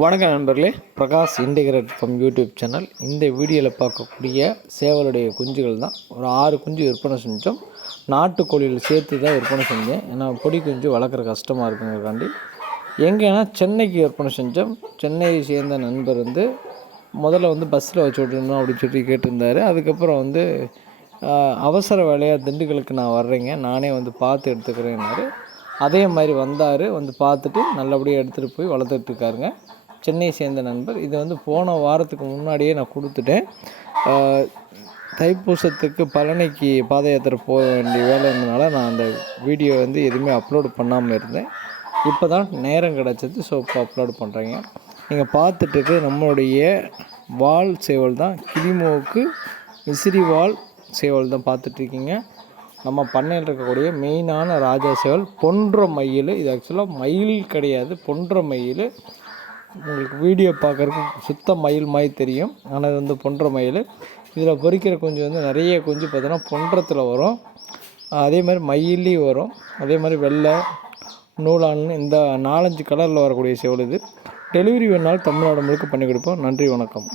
வணக்கம் நண்பர்களே Prakash integrate from YouTube channel. இந்த வீடியோவில் பார்க்கக்கூடிய சேவலுடைய குஞ்சுகள் தான். ஒரு ஆறு குஞ்சு விற்பனை செஞ்சோம். நாட்டுக்கோழியில் சேர்த்து தான் விற்பனை செஞ்சேன். ஏன்னா பொடி குஞ்சு வளர்க்குற கஷ்டமாக இருக்குங்கிறக்காண்டி எங்கேனா சென்னைக்கு விற்பனை செஞ்சோம். சென்னையை சேர்ந்த நண்பர் வந்து முதல்ல வந்து பஸ்ஸில் வச்சு விட்டுருந்தோம் அப்படின்னு சொல்லி கேட்டிருந்தார். அதுக்கப்புறம் வந்து அவசர வேலையாக திண்டுக்கலுக்கு நான் வர்றேங்க. நானே வந்து பார்த்து எடுத்துக்கிறேன்னாரு. அதே மாதிரி வந்தார். வந்து பார்த்துட்டு நல்லபடியாக எடுத்துகிட்டு போய் வளர்த்துட்டு இருக்காருங்க. சென்னையை சேர்ந்த நண்பர். இது வந்து போன வாரத்துக்கு முன்னாடியே நான் கொடுத்துட்டேன். தைப்பூசத்துக்கு பழனிக்கு பாத யாத்திரை போக வேண்டிய வேலை இருந்தனால நான் அந்த வீடியோ வந்து எதுவுமே அப்லோட் பண்ணாமல் இருந்தேன். இப்போ தான் நேரம் கிடச்சது ஸோ இப்போ அப்லோட் பண்ணுறேங்க நீங்கள் பார்த்துட்டு நம்மளுடைய வால் சேவல் தான் கிளிமோவுக்கு விசிறி வால் சேவல் தான் பார்த்துட்ருக்கீங்க நம்ம பண்ணையில் இருக்கக்கூடிய மெயினான ராஜா சேவல் பொன்ற மயில். இது ஆக்சுவலாக மயில் கிடையாது பொன்ற மயில். உங்களுக்கு வீடியோ பார்க்குறக்கு சுத்த மயில் மாதிரி தெரியும். ஆனால் இது வந்து பொன்ற மயில். இதில் பொறிக்கிற குஞ்சு வந்து நிறைய குஞ்சு பார்த்தோன்னா பொன்றத்தில் வரும். அதே மாதிரி மயிலையும் வரும். அதே மாதிரி வெள்ளை நூலான்னு இந்த நாலஞ்சு கலரில் வரக்கூடிய செவல் இது. டெலிவரி வேணாலும் தமிழ்நாடு முழுக்க பண்ணி கொடுப்போம். நன்றி வணக்கம்.